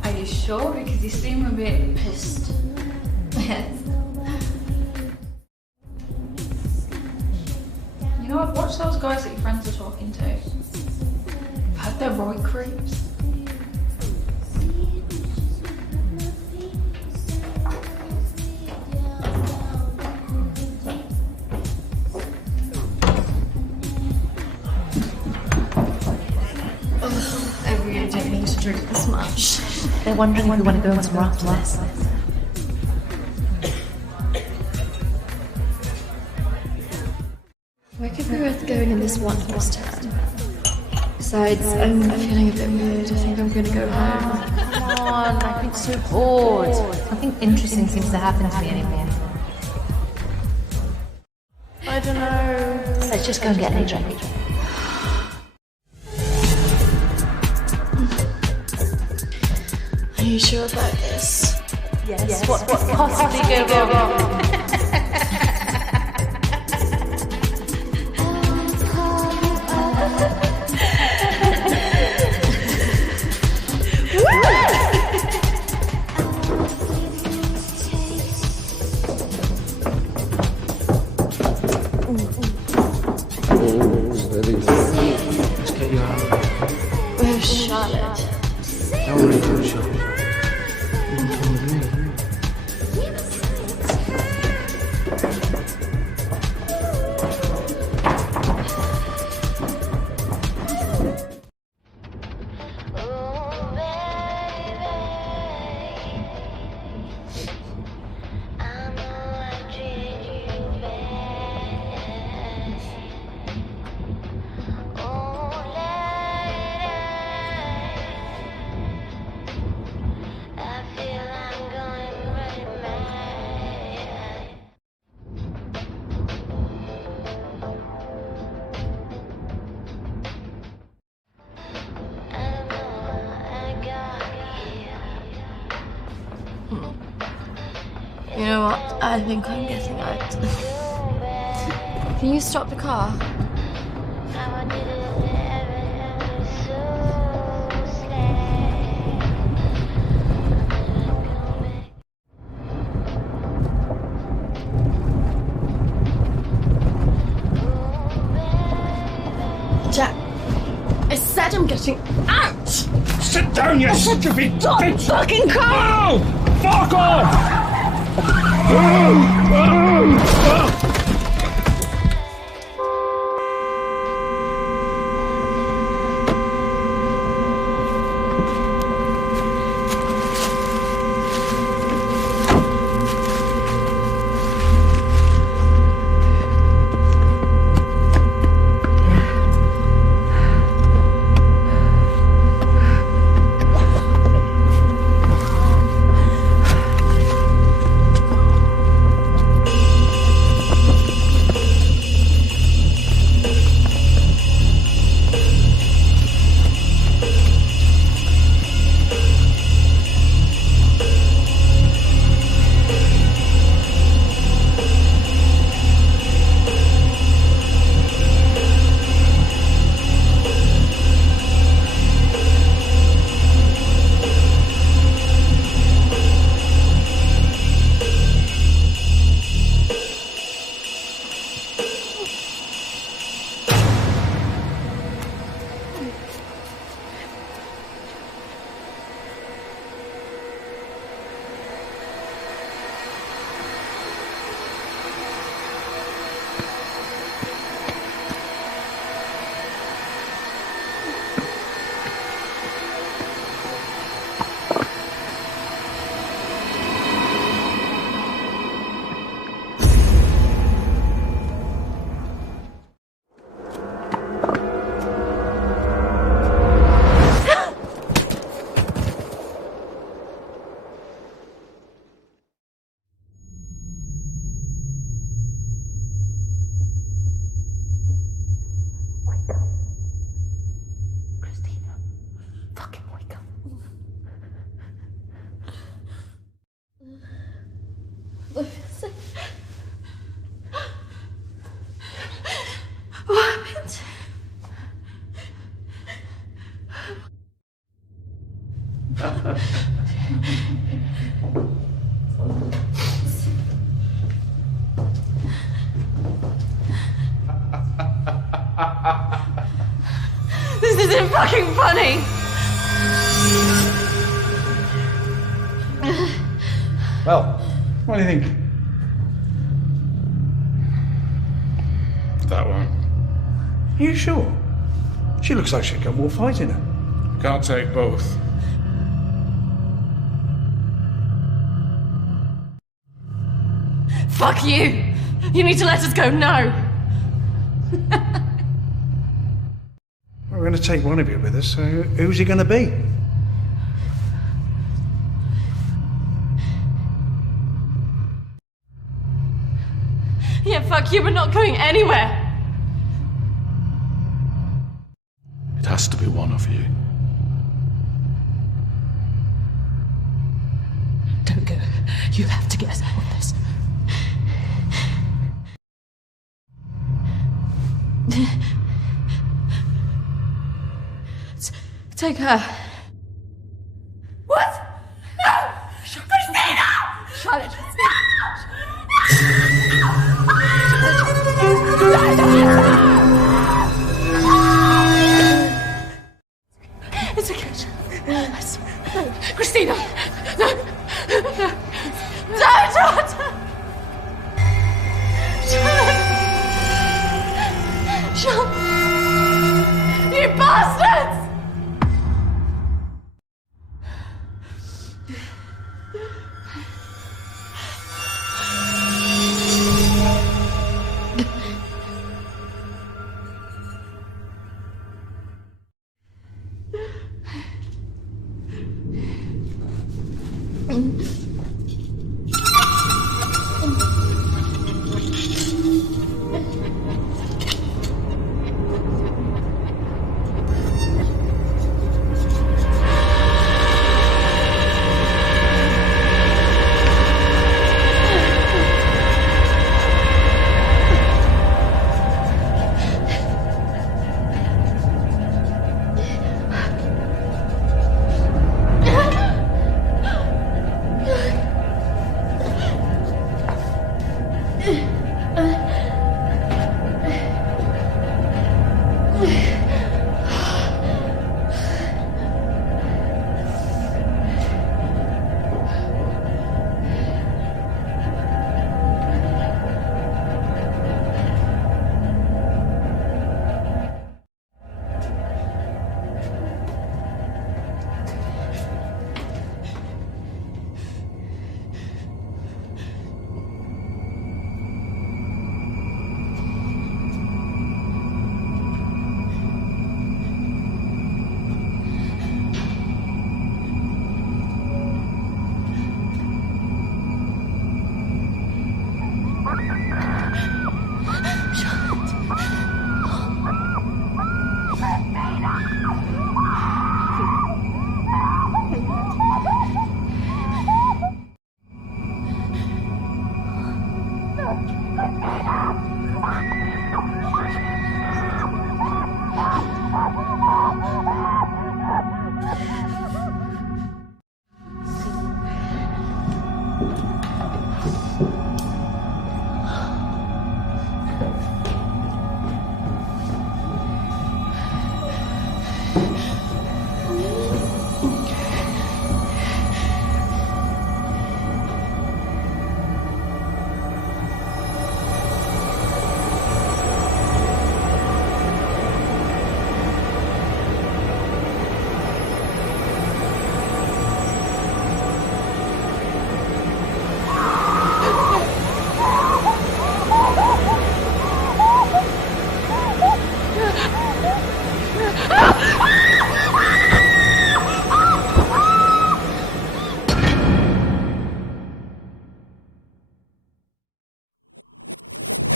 Are you sure? Because you seem a bit pissed. Yes. You know, I've watched those guys that your friends are talking to. I've heard they're right creeps. I really don't need to drink this much. They're wondering if we want to go on some raft less. Where could we both going in this one horse town? Besides, I'm feeling a bit weird. I think I'm gonna go home. Come on, I've been so bored. Nothing interesting seems to happen to me anymore. I don't know. Let's just go and get a drink. Are you sure about this? Yes. What could possibly go wrong? Let's get you out. Where's Charlotte? Don't worry about Charlotte. You can come with me. You know what? I think I'm getting out. Can you stop the car? Jack, I said I'm getting out! Sit down, you stupid Stop the fucking car! No! Fuck off! This isn't fucking funny! Well, what do you think? That one. Are you sure? She looks like she's got more fight in her. Can't take both. Fuck you! You need to let us go now! We're going to take one of you with us, so who's he going to be? Yeah, fuck you, we're not going anywhere! It has to be one of you. Don't go. You have to get us out of this. Take her. What? No! Christina! Shut it. It's okay. Christina! No! No! Don't! Shut! You bastards!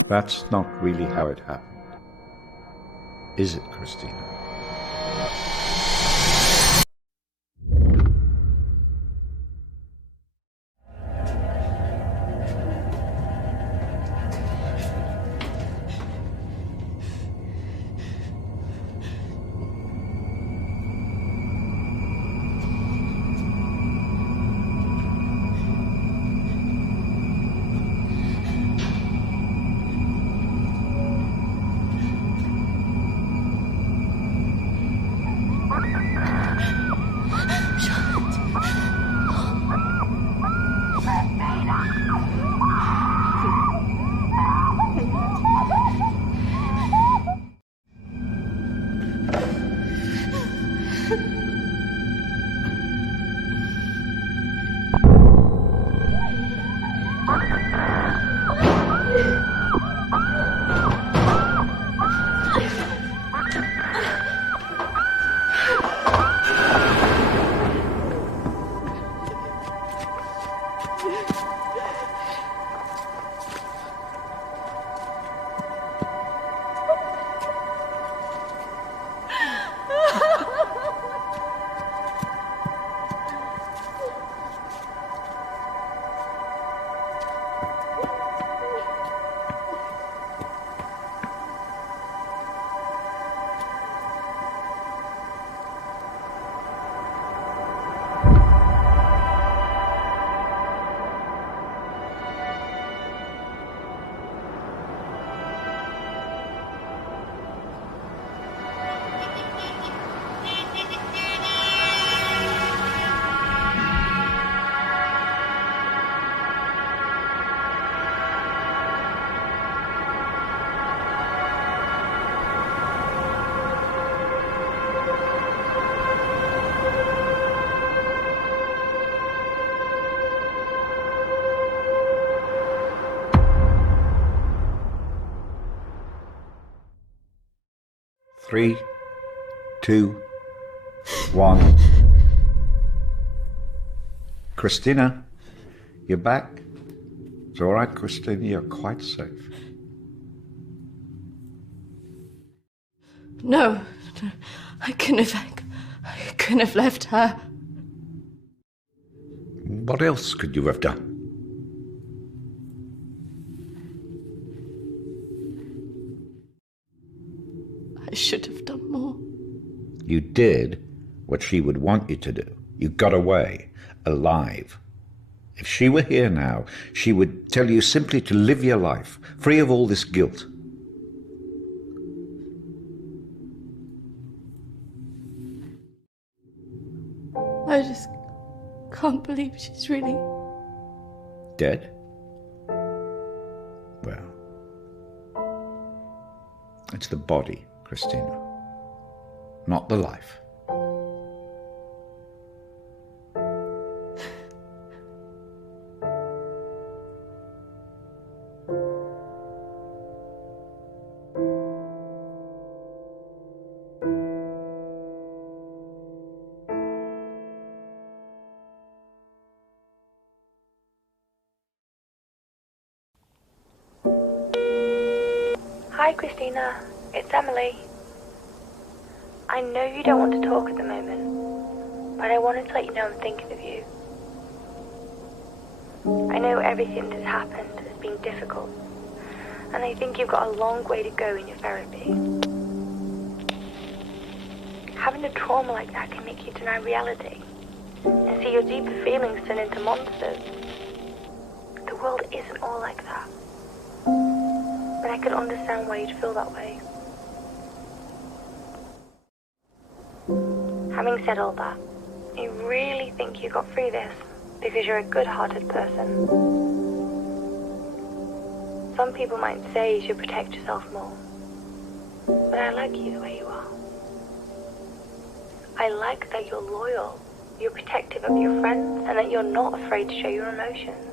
That's not really how it happened. Is it, Christina? 3, 2, 1. Christina, you're back. It's all right, Christina. You're quite safe. No, I couldn't have left her. What else could you have done? I should have done more. You did what she would want you to do. You got away, alive. If she were here now, she would tell you simply to live your life, free of all this guilt. I just can't believe she's really... Dead? Well, it's the body, Christina, not the life. Hi, Christina. It's Emily. I know you don't want to talk at the moment, but I wanted to let you know I'm thinking of you. I know everything that's happened has been difficult, and I think you've got a long way to go in your therapy. Having a trauma like that can make you deny reality and see your deeper feelings turn into monsters. The world isn't all like that. But I could understand why you'd feel that way. Having said all that, I really think you got through this because you're a good-hearted person. Some people might say you should protect yourself more, but I like you the way you are. I like that you're loyal, you're protective of your friends, and that you're not afraid to show your emotions.